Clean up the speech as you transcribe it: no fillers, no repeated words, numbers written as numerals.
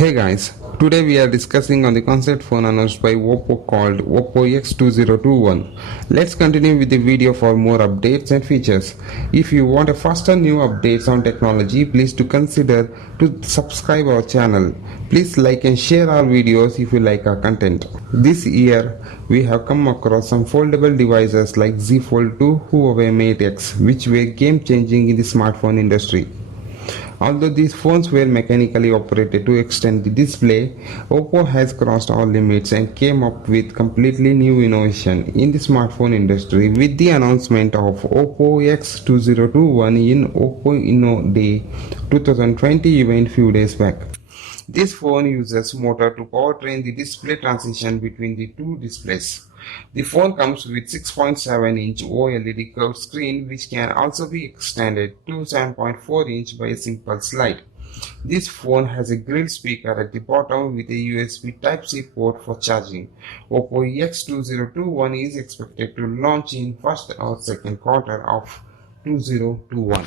Hey guys, today we are discussing on the concept phone announced by Oppo called oppo+x 2021. Let's continue with the video for more updates and features. If you want a faster new updates on technology, please do consider to subscribe our channel. Please like and share our videos if you like our content. This year, we have come across some foldable devices like Z Fold 2, Huawei Mate X, which were game changing in the smartphone industry. Although these phones were mechanically operated to extend the display, Oppo has crossed all limits and came up with completely new innovation in the smartphone industry with the announcement of oppo+x 2021 in Oppo Inno Day 2020 event few days back. This phone uses motor to powertrain the display transition between the two displays. The phone comes with 6.7-inch OLED curved screen which can also be extended to 7.4-inch by a simple slide. This phone has a grilled speaker at the bottom with a USB Type-C port for charging. oppo+x 2021 is expected to launch in first or second quarter of 2021.